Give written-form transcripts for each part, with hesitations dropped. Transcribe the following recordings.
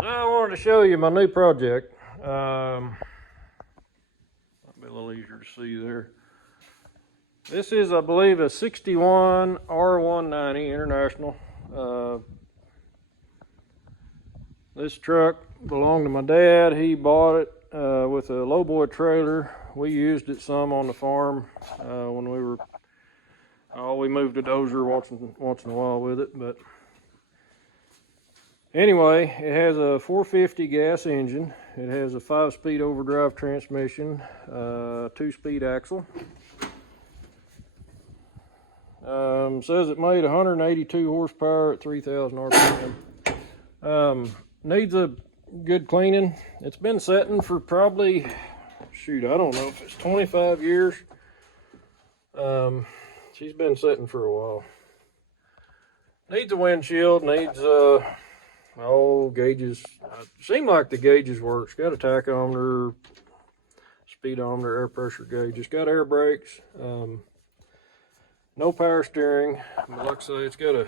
So I wanted to show you my new project. Might be a little easier to see there. This is, I believe, a 61 R-190 International. This truck belonged to my dad. He bought it with a lowboy trailer. We used it some on the farm when we moved a dozer once in a while with it. But anyway, it has a 450 gas engine. It has a 5-speed overdrive transmission, 2-speed axle. Says it made 182 horsepower at 3,000 RPM. Needs a good cleaning. It's been sitting for probably, shoot, I don't know if it's 25 years. She's been sitting for a while. Needs a windshield, needs gauges. Seem like the gauges work. It's got a tachometer, speedometer, air pressure gauge. It's got air brakes. No power steering, but like I say, it's got a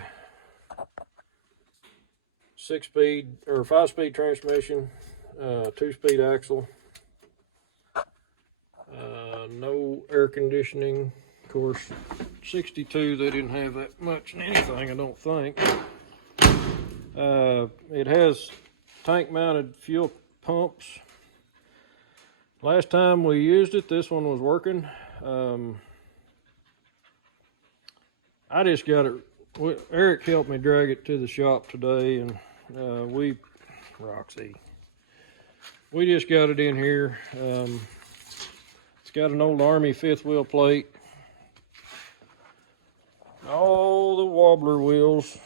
6-speed or 5-speed transmission, 2-speed axle, no air conditioning. Of course, 62, they didn't have that much in anything, I don't think. It has tank-mounted fuel pumps. Last time we used it, this one was working. I just got it. Eric helped me drag it to the shop today, and we just got it in here. It's got an old Army 5th wheel plate, all the wobbler wheels.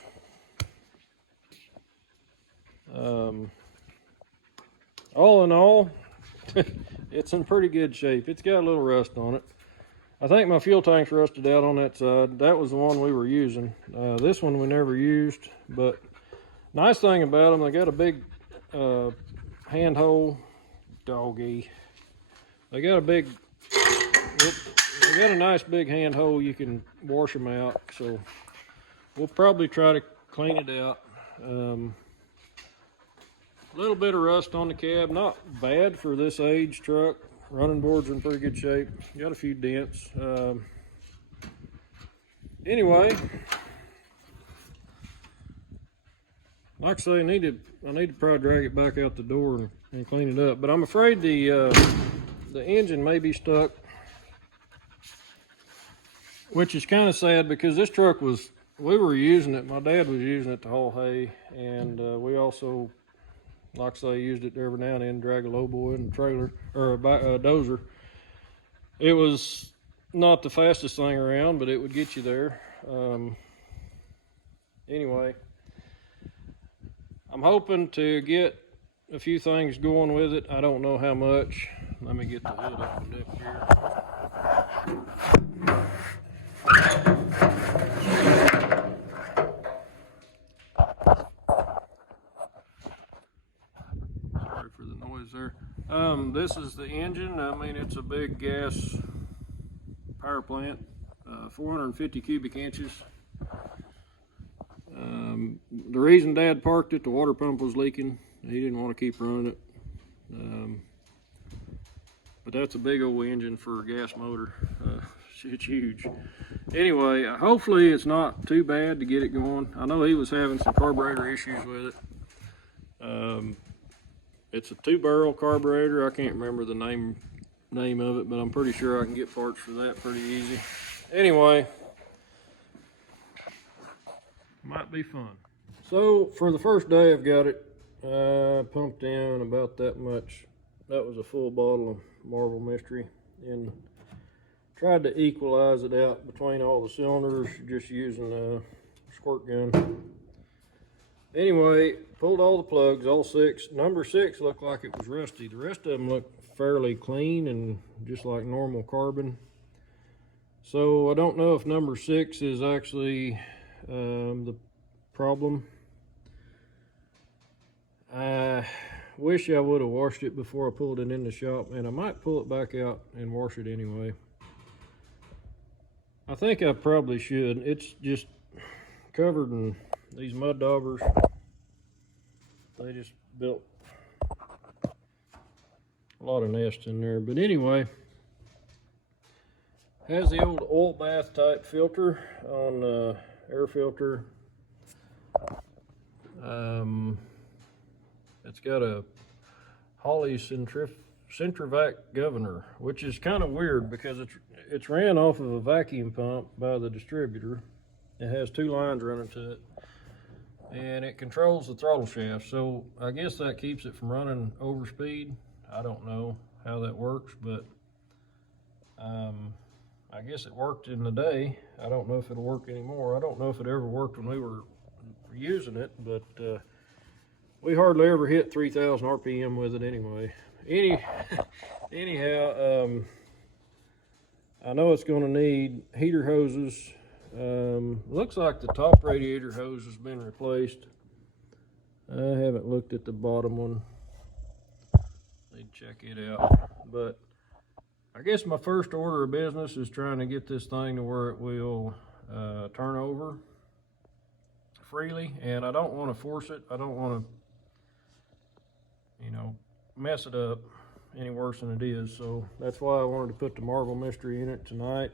All in all, it's in pretty good shape. It's got a little rust on it. I think my fuel tank's rusted out on that side. That was the one we were using. This one we never used, but nice thing about them, they got a big hand hole. Doggy. They got a nice big hand hole. You can wash them out. So we'll probably try to clean it out. A little bit of rust on the cab, not bad for this age truck. Running boards are in pretty good shape. Got a few dents. Anyway, like I say, I need to probably drag it back out the door and clean it up. But I'm afraid the engine may be stuck, which is kind of sad because this truck we were using it. My dad was using it to haul hay, and we also, like I say, used it every now and then, drag a lowboy and a trailer, or a dozer. It was not the fastest thing around, but it would get you there. Anyway, I'm hoping to get a few things going with it. I don't know how much. Let me get the hood opened up here. For the noise there. This is the engine. I mean, it's a big gas power plant, 450 cubic inches. The reason Dad parked it, the water pump was leaking. He didn't want to keep running it. But that's a big old engine for a gas motor. It's huge. Anyway, hopefully it's not too bad to get it going. I know he was having some carburetor issues with it. It's a 2-barrel carburetor. I can't remember the name of it, but I'm pretty sure I can get parts for that pretty easy. Anyway, might be fun. So for the first day I've got it pumped in about that much. That was a full bottle of Marvel Mystery, and tried to equalize it out between all the cylinders just using a squirt gun. Anyway, pulled all the plugs, all 6. Number 6 looked like it was rusty. The rest of them look fairly clean and just like normal carbon. So I don't know if number 6 is actually the problem. I wish I would have washed it before I pulled it in the shop, and I might pull it back out and wash it anyway. I think I probably should. It's just covered in these mud daubers. I they just built a lot of nests in there. But anyway, has the old oil bath type filter on air filter. It's got a Holley Centrivac governor, which is kind of weird because it's ran off of a vacuum pump by the distributor. It has two lines running to it, and it controls the throttle shaft. So I guess that keeps it from running over speed. I don't know how that works, but I guess it worked in the day. I don't know if it'll work anymore. I don't know if it ever worked when we were using it, but we hardly ever hit 3,000 RPM with it anyway. Anyhow, I know it's going to need heater hoses. Looks like the top radiator hose has been replaced. I haven't looked at the bottom one. Need to check it out. But I guess my first order of business is trying to get this thing to where it will turn over freely, and I don't want to force it. I don't want to, you know, mess it up any worse than it is. So that's why I wanted to put the marble mystery in it tonight.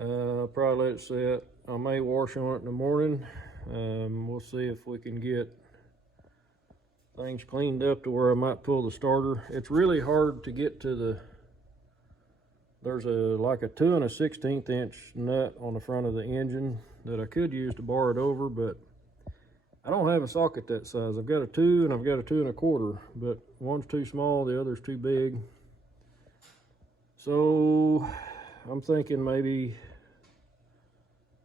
I'll probably let it set. I may wash on it in the morning. We'll see if we can get things cleaned up to where I might pull the starter. It's really hard to get to the, there's like a 2 1/16 inch nut on the front of the engine that I could use to bar it over, but I don't have a socket that size. I've got a 2 and I've got a 2 1/4, but one's too small, the other's too big. So I'm thinking maybe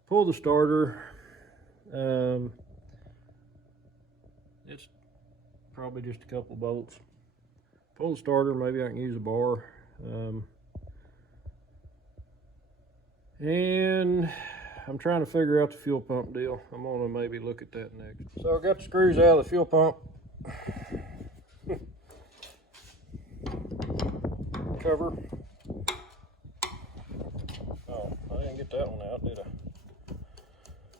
pull the starter. It's probably just a couple of bolts. Pull the starter, maybe I can use a bar. And I'm trying to figure out the fuel pump deal. I'm gonna maybe look at that next. So I got the screws out of the fuel pump cover. Oh, I didn't get that one out, did I?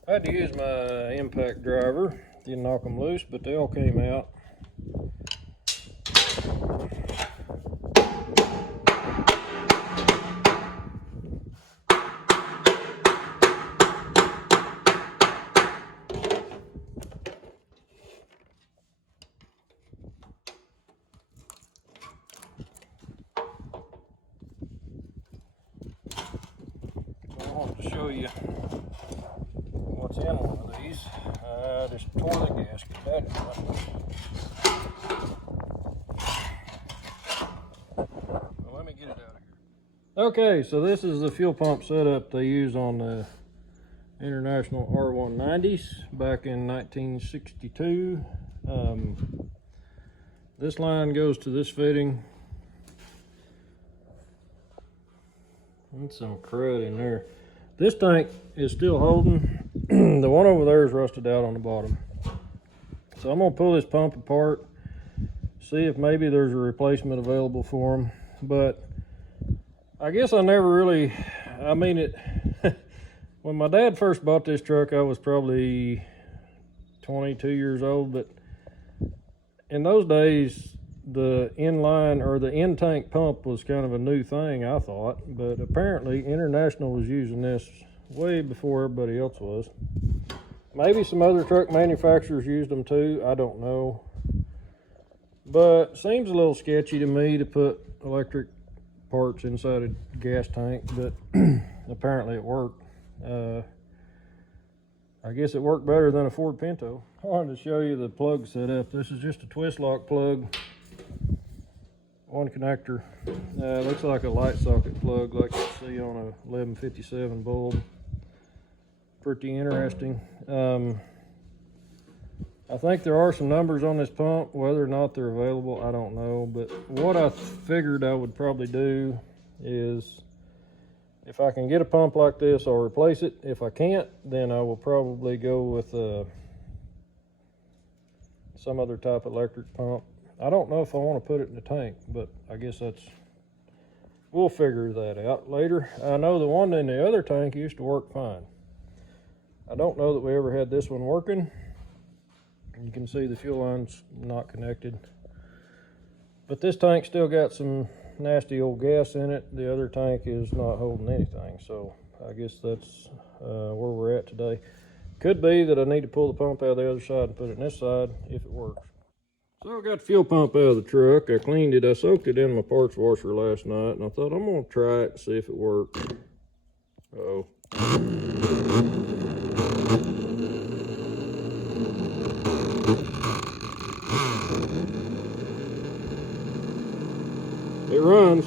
I had to use my impact driver. Didn't knock them loose, but they all came out. To show you what's in one of these. I just tore the gasket. Well, let me get it out of here. Okay, so this is the fuel pump setup they use on the International R-190s back in 1962. This line goes to this fitting. That's some crud in there. This tank is still holding. The one over there is rusted out on the bottom. So I'm gonna pull this pump apart, see if maybe there's a replacement available for them. But I guess I never really, I mean it, when my dad first bought this truck, I was probably 22 years old, but in those days, the inline or the in-tank pump was kind of a new thing, I thought, but apparently International was using this way before everybody else was. Maybe some other truck manufacturers used them too, I don't know. But seems a little sketchy to me to put electric parts inside a gas tank, but apparently it worked. I guess it worked better than a Ford Pinto. I wanted to show you the plug setup. This is just a twist lock plug. One connector. Looks like a light socket plug like you see on a 1157 bulb. Pretty interesting. I think there are some numbers on this pump. Whether or not they're available, I don't know. But what I figured I would probably do is, if I can get a pump like this, I'll replace it. If I can't, then I will probably go with some other type of electric pump. I don't know if I want to put it in the tank, but I guess we'll figure that out later. I know the one in the other tank used to work fine. I don't know that we ever had this one working. You can see the fuel line's not connected. But this tank still got some nasty old gas in it. The other tank is not holding anything, so I guess that's where we're at today. Could be that I need to pull the pump out of the other side and put it in this side if it works. So I got the fuel pump out of the truck. I cleaned it. I soaked it in my parts washer last night, and I thought I'm gonna try it and see if it works. Uh-oh. It runs.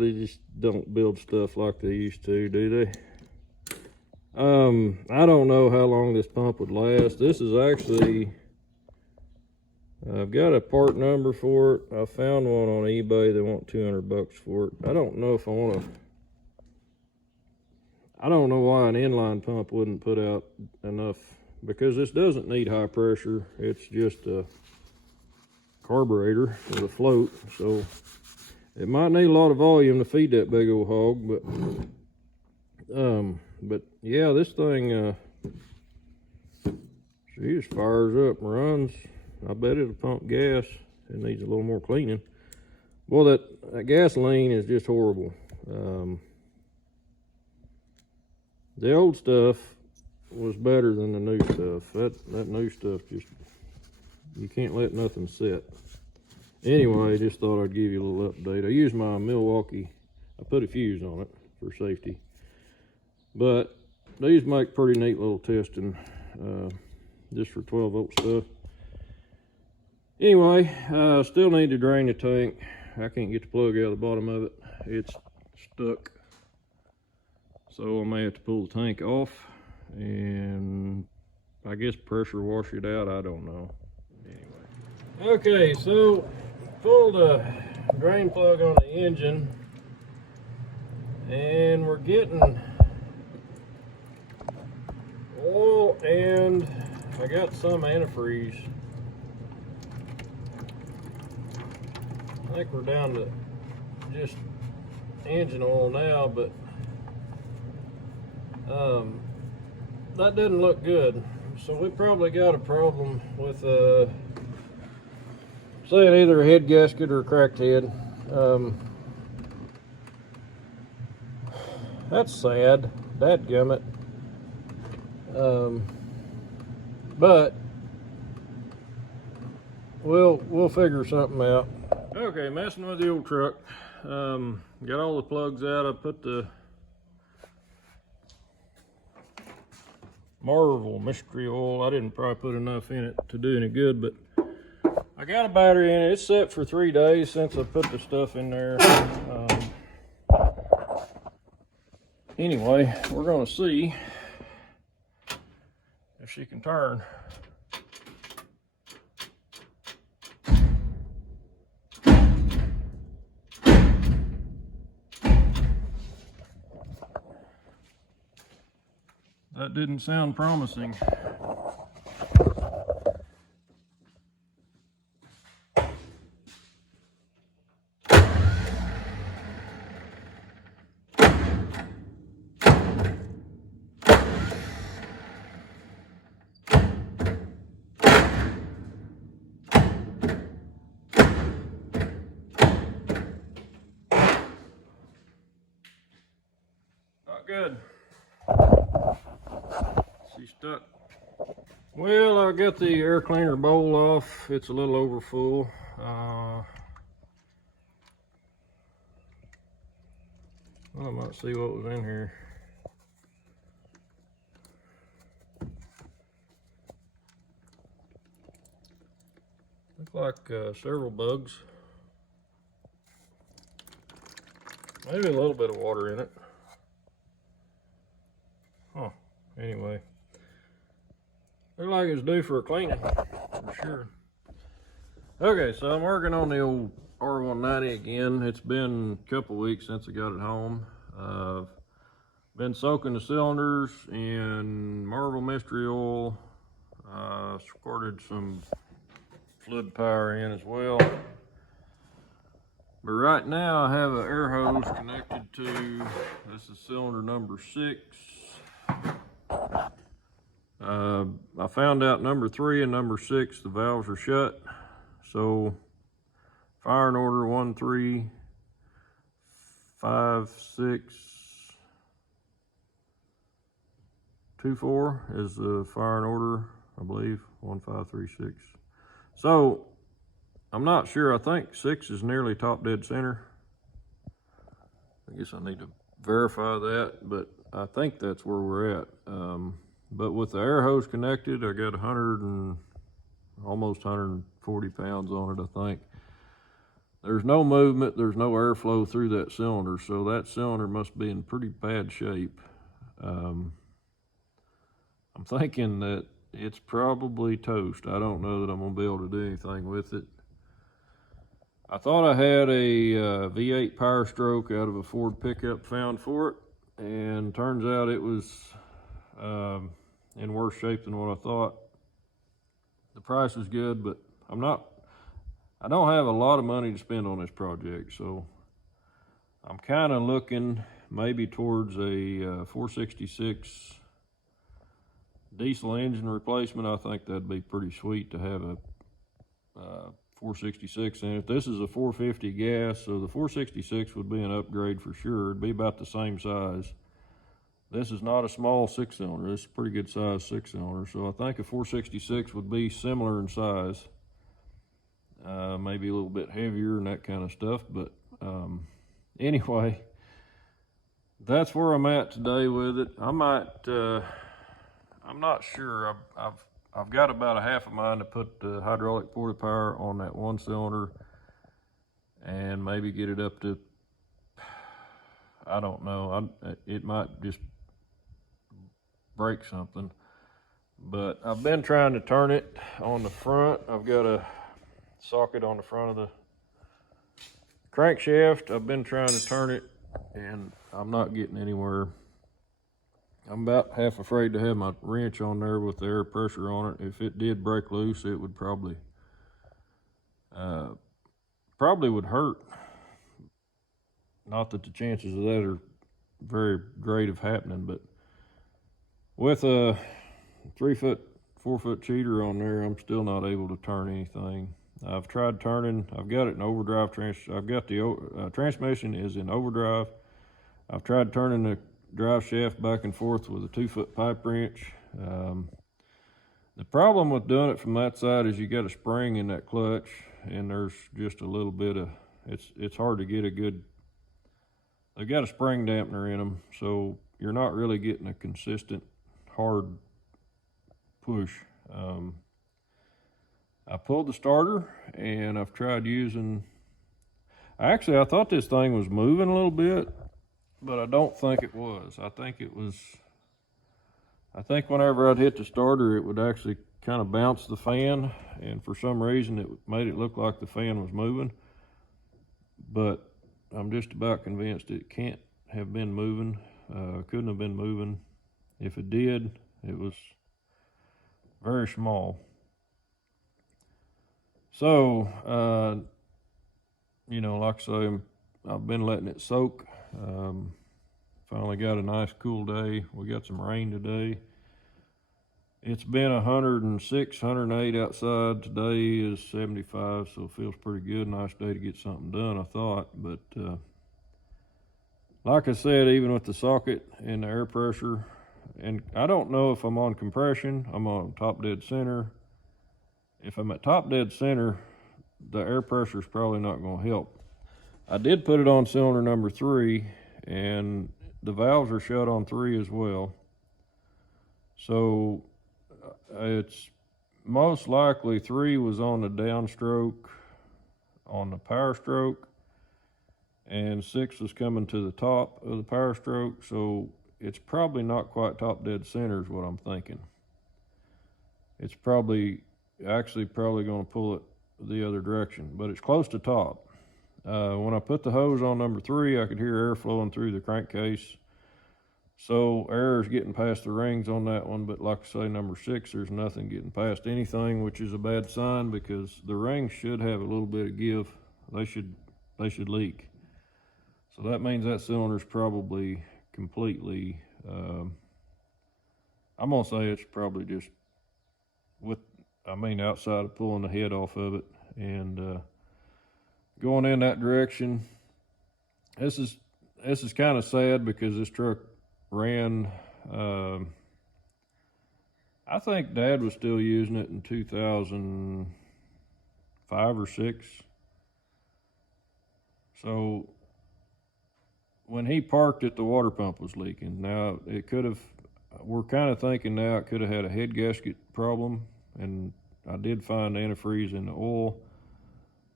They just don't build stuff like they used to, do they? I don't know how long this pump would last. This is actually, I've got a part number for it. I found one on eBay. They want 200 bucks for it. I don't know if I want to, I don't know why an inline pump wouldn't put out enough, because this doesn't need high pressure. It's just a carburetor with a float, so it might need a lot of volume to feed that big old hog, but yeah, this thing, she just fires up and runs. I bet it'll pump gas. It needs a little more cleaning. Well, that gasoline is just horrible. The old stuff was better than the new stuff. That new stuff just, you can't let nothing sit. Anyway, just thought I'd give you a little update. I used my Milwaukee, I put a fuse on it for safety. But these make pretty neat little testing, just for 12 volt stuff. Anyway, still need to drain the tank. I can't get the plug out of the bottom of it. It's stuck. So I may have to pull the tank off and I guess pressure wash it out. I don't know. Anyway. Okay, so pulled a drain plug on the engine and we're getting oil, and I got some antifreeze. I think we're down to just engine oil now, but that didn't look good. So we probably got a problem with saying either a head gasket or a cracked head. That's sad. Dadgummit. But we'll figure something out. Okay, messing with the old truck. Got all the plugs out. I put the Marvel mystery oil. I didn't probably put enough in it to do any good, but I got a battery in it. It's set for 3 days since I put the stuff in there. Anyway, we're gonna see if she can turn. That didn't sound promising. Not good. She's stuck. Well, I got the air cleaner bowl off. It's a little over full. Well, I might see what was in here. Look like several bugs. Maybe a little bit of water in it. Huh. Anyway. Looked like it's due for a cleaning, for sure. Okay, so I'm working on the old R-190 again. It's been a couple weeks since I got it home. I've been soaking the cylinders in Marvel mystery oil. Squirted some fluid power in as well. But right now I have an air hose connected to, this is cylinder number 6. I found out number 3 and number 6, the valves are shut. So firing order 1, 3, 5, 6, 2, 4 is the firing order, I believe. 1, 5, 3, 6. So I'm not sure. I think 6 is nearly top dead center. I guess I need to verify that, but I think that's where we're at. But with the air hose connected, I got 100 and almost 140 pounds on it, I think. There's no movement, there's no airflow through that cylinder, so that cylinder must be in pretty bad shape. I'm thinking that it's probably toast. I don't know that I'm gonna be able to do anything with it. I thought I had a V8 Power Stroke out of a Ford pickup found for it, and turns out it was in worse shape than what I thought. The price was good, but I don't have a lot of money to spend on this project, so I'm kind of looking maybe towards a 466 diesel engine replacement. I think that'd be pretty sweet to have a 466 in it. This is a 450 gas, so the 466 would be an upgrade for sure. It'd be about the same size. This is not a small 6-cylinder. This is a pretty good size 6-cylinder, so I think a 466 would be similar in size. Maybe a little bit heavier and that kind of stuff, but anyway, that's where I'm at today with it. I might, I'm not sure. I've got about a half a mind to put the hydraulic porta power on that 1-cylinder and maybe get it up to, I don't know, it might just break something. But I've been trying to turn it on the front. I've got a socket on the front of the crankshaft. I've been trying to turn it and I'm not getting anywhere. I'm about half afraid to have my wrench on there with the air pressure on it. If it did break loose, it would probably would hurt. Not that the chances of that are very great of happening, but with a 3-foot, 4-foot cheater on there, I'm still not able to turn anything. I've tried turning. I've got it in overdrive. I've got the transmission is in overdrive. I've tried turning the drive shaft back and forth with a 2-foot pipe wrench. The problem with doing it from that side is you got a spring in that clutch, and there's just a little bit of it's hard to get a good. They've got a spring dampener in them, so you're not really getting a consistent hard push. I pulled the starter and I've tried using, actually I thought this thing was moving a little bit, but I don't think it was. I think whenever I'd hit the starter, it would actually kind of bounce the fan, and for some reason it made it look like the fan was moving, but I'm just about convinced it can't have been moving. Couldn't have been moving. If it did, it was very small. So, you know, like I say, I've been letting it soak. Finally got a nice cool day. We got some rain today. It's been 106, 108 outside. Today is 75, so it feels pretty good. Nice day to get something done, I thought. But like I said, even with the socket and the air pressure, and I don't know if I'm on compression, I'm on top dead center. If I'm at top dead center, the air pressure is probably not going to help. I did put it on cylinder number 3, and the valves are shut on 3 as well. So it's most likely 3 was on the downstroke on the power stroke, and 6 was coming to the top of the power stroke. So it's probably not quite top dead center is what I'm thinking. It's probably going to pull it the other direction, but it's close to top. When I put the hose on number 3, I could hear air flowing through the crankcase. So air is getting past the rings on that one, but like I say, number 6, there's nothing getting past anything, which is a bad sign because the rings should have a little bit of give. They should leak. So that means that cylinder is probably completely I'm gonna say it's probably just outside of pulling the head off of it and going in that direction. This is kind of sad because this truck ran. I think Dad was still using it in 2005 or 6. So when he parked it, the water pump was leaking. Now it could have. We're kind of thinking now it could have had a head gasket problem, and I did find antifreeze in the oil.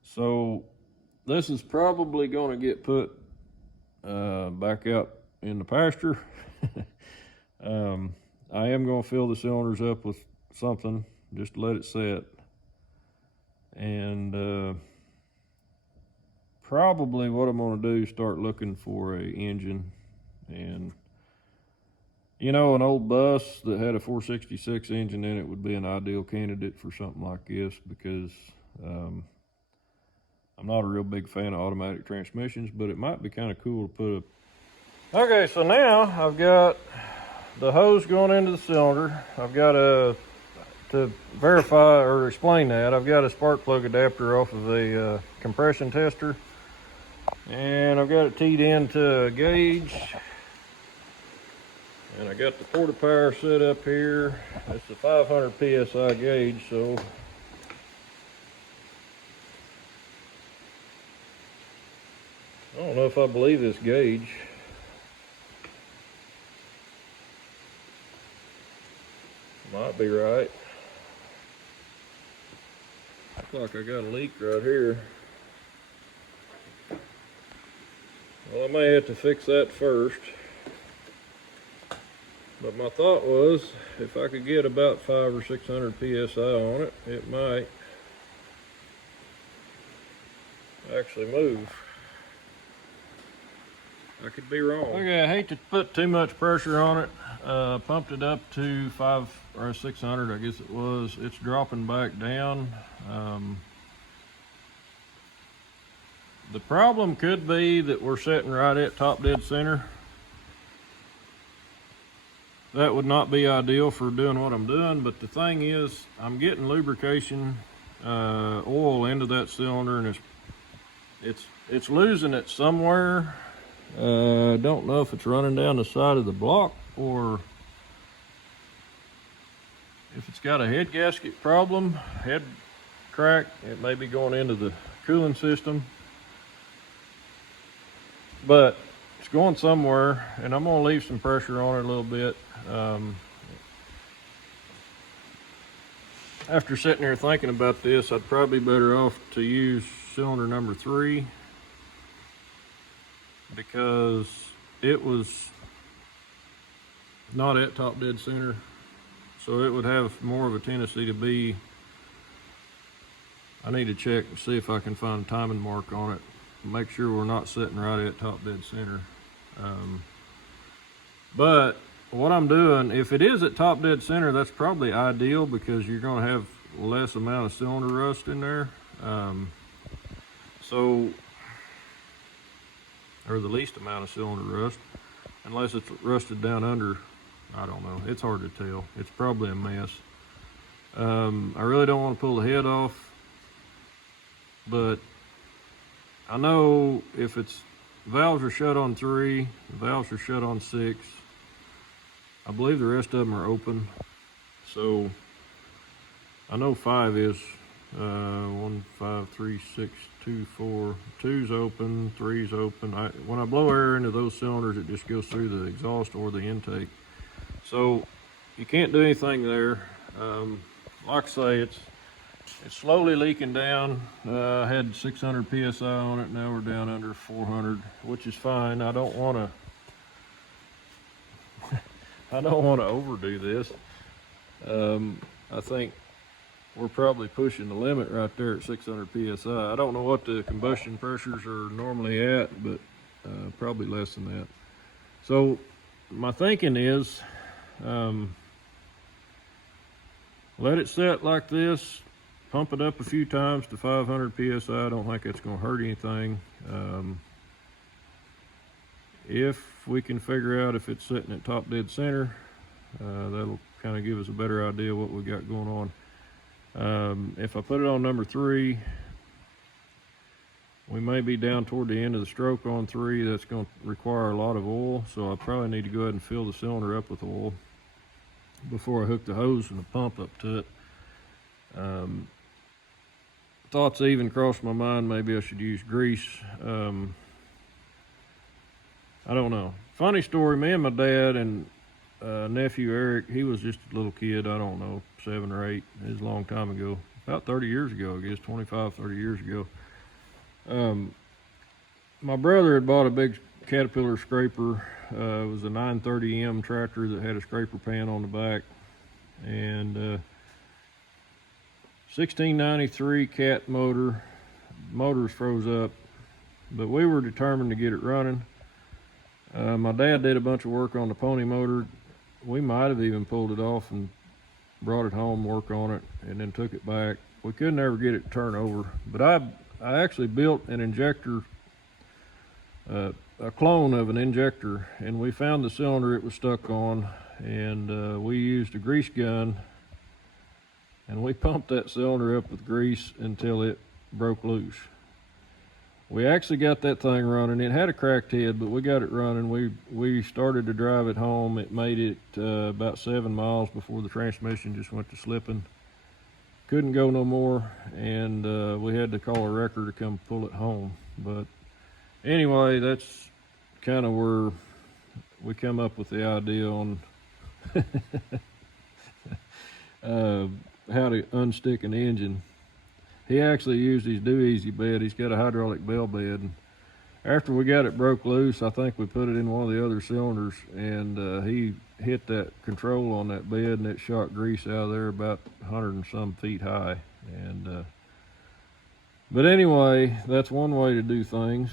So this is probably going to get put back out in the pasture. I am going to fill the cylinders up with something just to let it set, and probably what I'm going to do is start looking for a engine. And you know, an old bus that had a 466 engine in it would be an ideal candidate for something like this, because I'm not a real big fan of automatic transmissions, but it might be kind of cool to put a... Okay, so now I've got the hose going into the cylinder. I've got to verify or explain that, I've got a spark plug adapter off of a compression tester, and I've got it teed into a gauge. And I got the porta power set up here. It's a 500 PSI gauge, so I don't know if I believe this gauge. Might be right. Looks like I got a leak right here. Well, I may have to fix that first. But my thought was, if I could get about 500 or 600 PSI on it, it might actually move. I could be wrong. Okay, I hate to put too much pressure on it. Pumped it up to 500 or 600, I guess it was. It's dropping back down. The problem could be that we're sitting right at top dead center. That would not be ideal for doing what I'm doing, but the thing is, I'm getting lubrication oil into that cylinder, and it's losing it somewhere. Don't know if it's running down the side of the block or if it's got a head gasket problem, head crack. It may be going into the cooling system, but it's going somewhere, and I'm going to leave some pressure on it a little bit. After sitting here thinking about this, I'd probably be better off to use cylinder number 3, because it was not at top dead center, so it would have more of a tendency to be... I need to check and see if I can find a timing mark on it, make sure we're not sitting right at top dead center. But what I'm doing, if it is at top dead center, that's probably ideal, because you're going to have less amount of cylinder rust in there. Or the least amount of cylinder rust, unless it's rusted down under. I don't know, it's hard to tell. It's probably a mess. I really don't want to pull the head off, but I know if it's valves are shut on 3, valves are shut on 6. I believe the rest of them are open. So I know 5 is 1, 5, 3, 6, 2, 4. 2's open, 3's open. When I blow air into those cylinders, it just goes through the exhaust or the intake. So you can't do anything there. Like I say, it's slowly leaking down. I had 600 PSI on it. Now we're down under 400, which is fine. I don't want to overdo this. I think we're probably pushing the limit right there at 600 PSI. I don't know what the combustion pressures are normally at, but probably less than that. So my thinking is, let it set like this, pump it up a few times to 500 PSI. I don't think it's going to hurt anything. If we can figure out if it's sitting at top dead center, that'll kind of give us a better idea what we got going on. If I put it on number 3, we may be down toward the end of the stroke on 3. That's going to require a lot of oil, so I probably need to go ahead and fill the cylinder up with oil before I hook the hose and the pump up to it. Thoughts even crossed my mind, maybe I should use grease. I don't know. Funny story, me and my dad and nephew Eric, he was just a little kid, I don't know, 7 or 8. It was a long time ago, about 30 years ago, I guess, 25, 30 years ago. My brother had bought a big Caterpillar scraper. It was a 930M tractor that had a scraper pan on the back, and 1693 cat motor. Motors froze up, but we were determined to get it running. My dad did a bunch of work on the pony motor. We might have even pulled it off and brought it home, work on it, and then took it back. We could never get it to turn over, but I actually built an injector, a clone of an injector, and we found the cylinder it was stuck on, and we used a grease gun, and we pumped that cylinder up with grease until it broke loose. We actually got that thing running. It had a cracked head, but we got it running. We started to drive it home. It made it about 7 miles before the transmission just went to slipping. Couldn't go no more, and we had to call a wrecker to come pull it home. But anyway, that's kind of where we come up with the idea on how to unstick an engine. He actually used his do-easy bed. He's got a hydraulic bell bed. And after we got it broke loose, I think we put it in one of the other cylinders, and he hit that control on that bed, and it shot grease out of there about 100 and some feet high. And but anyway, that's one way to do things.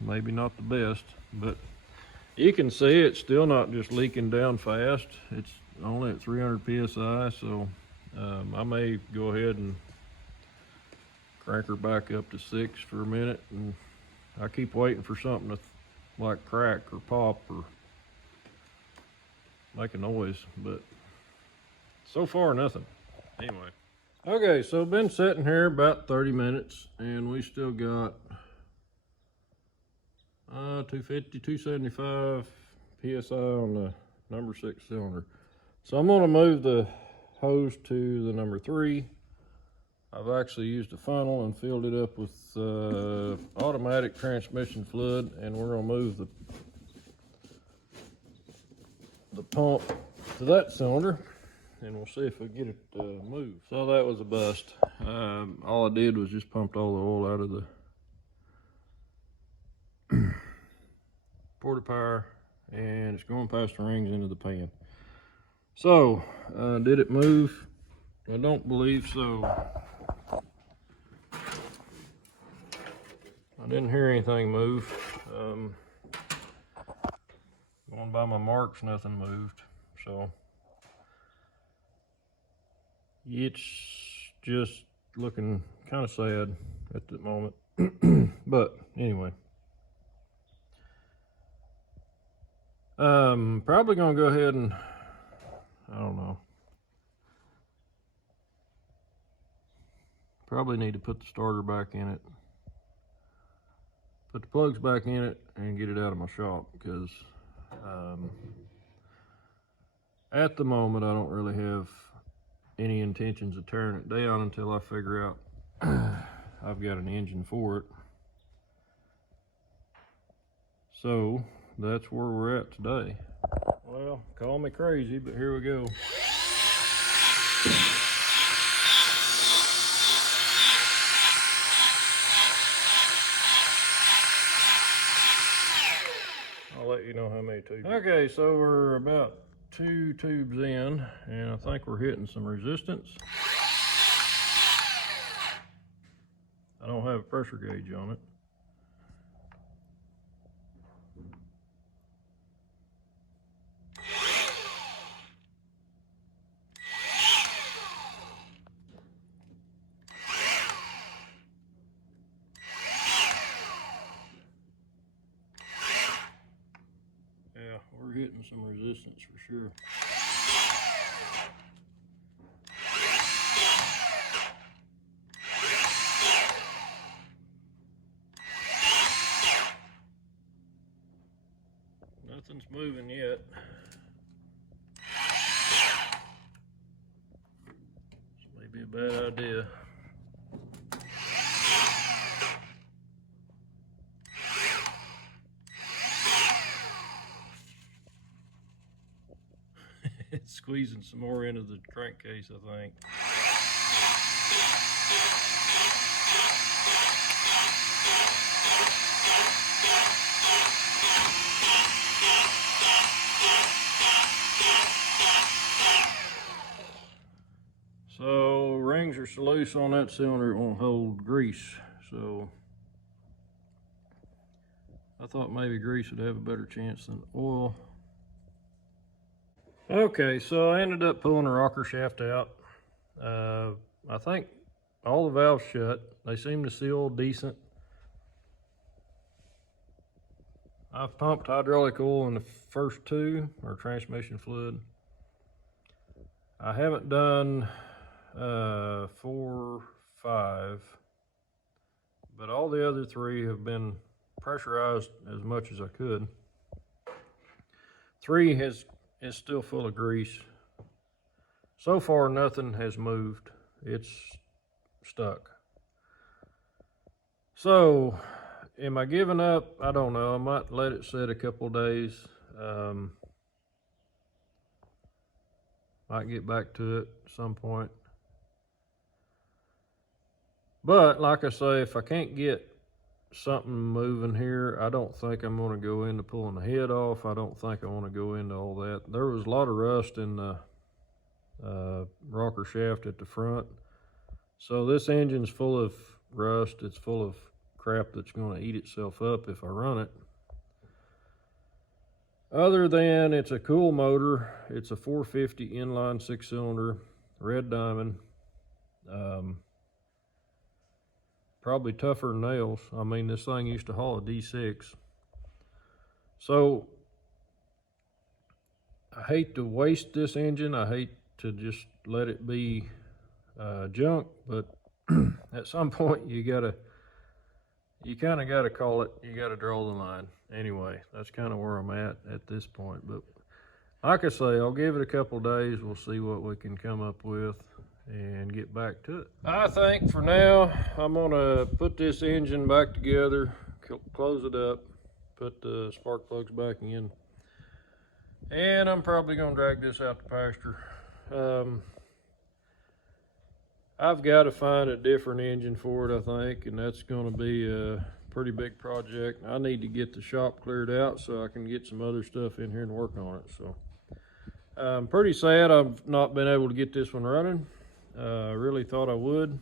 Maybe not the best, but you can see it's still not just leaking down fast. It's only at 300 psi, so I may go ahead and crank her back up to 6 for a minute, and I keep waiting for something to like crack or pop or make a noise, but so far nothing. Anyway, okay, so been sitting here about 30 minutes, and we still got 250, 275 psi on the number 6 cylinder. So I'm going to move the hose to the number 3. I've actually used a funnel and filled it up with automatic transmission fluid, and we're going to move the pump to that cylinder, and we'll see if we get it moved. So that was a bust. All I did was just pumped all the oil out of the porta power, and it's going past the rings into the pan. So did it move? I don't believe so. I didn't hear anything move. Going by my marks, nothing moved. So it's just looking kind of sad at the moment. But anyway, probably gonna go ahead and, I don't know, probably need to put the starter back in it, put the plugs back in it, and get it out of my shop, because at the moment I don't really have any intentions of tearing it down until I figure out I've got an engine for it. So that's where we're at today. Well, call me crazy, but here we go. I'll let you know how many tubes. Okay, so we're about 2 tubes in, and I think we're hitting some resistance. I don't have a pressure gauge on it. Yeah, we're hitting some resistance for sure. moving yet. This may be a bad idea. It's squeezing some more into the crankcase, I think. So rings are so loose on that cylinder it won't hold grease. So I thought maybe grease would have a better chance than oil. Okay, so I ended up pulling the rocker shaft out. I think all the valves shut. They seem to seal decent. I've pumped hydraulic oil in the first two, or transmission fluid. I haven't done 4, 5, but all the other 3 have been pressurized as much as I could. 3 is still full of grease. So far, nothing has moved. It's stuck. So, am I giving up? I don't know. I might let it sit a couple days. Might get back to it at some point. But, like I say, if I can't get something moving here, I don't think I'm going to go into pulling the head off. I don't think I want to go into all that. There was a lot of rust in the rocker shaft at the front. So this engine's full of rust. It's full of crap that's going to eat itself up if I run it. Other than it's a cool motor. It's a 450 inline 6-cylinder, red diamond. Probably tougher than nails. I mean, this thing used to haul a D6. So I hate to waste this engine. I hate to just let it be junk, but at some point you kind of gotta call it. You gotta draw the line. Anyway, that's kind of where I'm at this point. But like I say, I'll give it a couple days. We'll see what we can come up with and get back to it. I think for now, I'm gonna put this engine back together, close it up, put the spark plugs back in, and I'm probably gonna drag this out to pasture. I've got to find a different engine for it, I think, and that's going to be a pretty big project. I need to get the shop cleared out so I can get some other stuff in here and work on it. So I'm pretty sad I've not been able to get this one running. I really thought I would.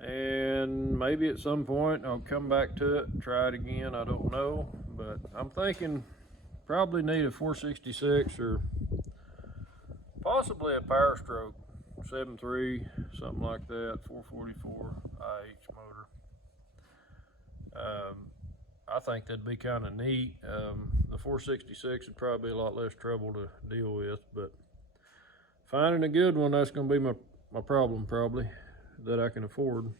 And maybe at some point I'll come back to it and try it again. I don't know, but I'm thinking probably need a 466 or possibly a Power Stroke 7.3, something like that, 444 IH motor. I think that'd be kind of neat. The 466 would probably be a lot less trouble to deal with, but finding a good one, that's going to be my problem probably, that I can afford.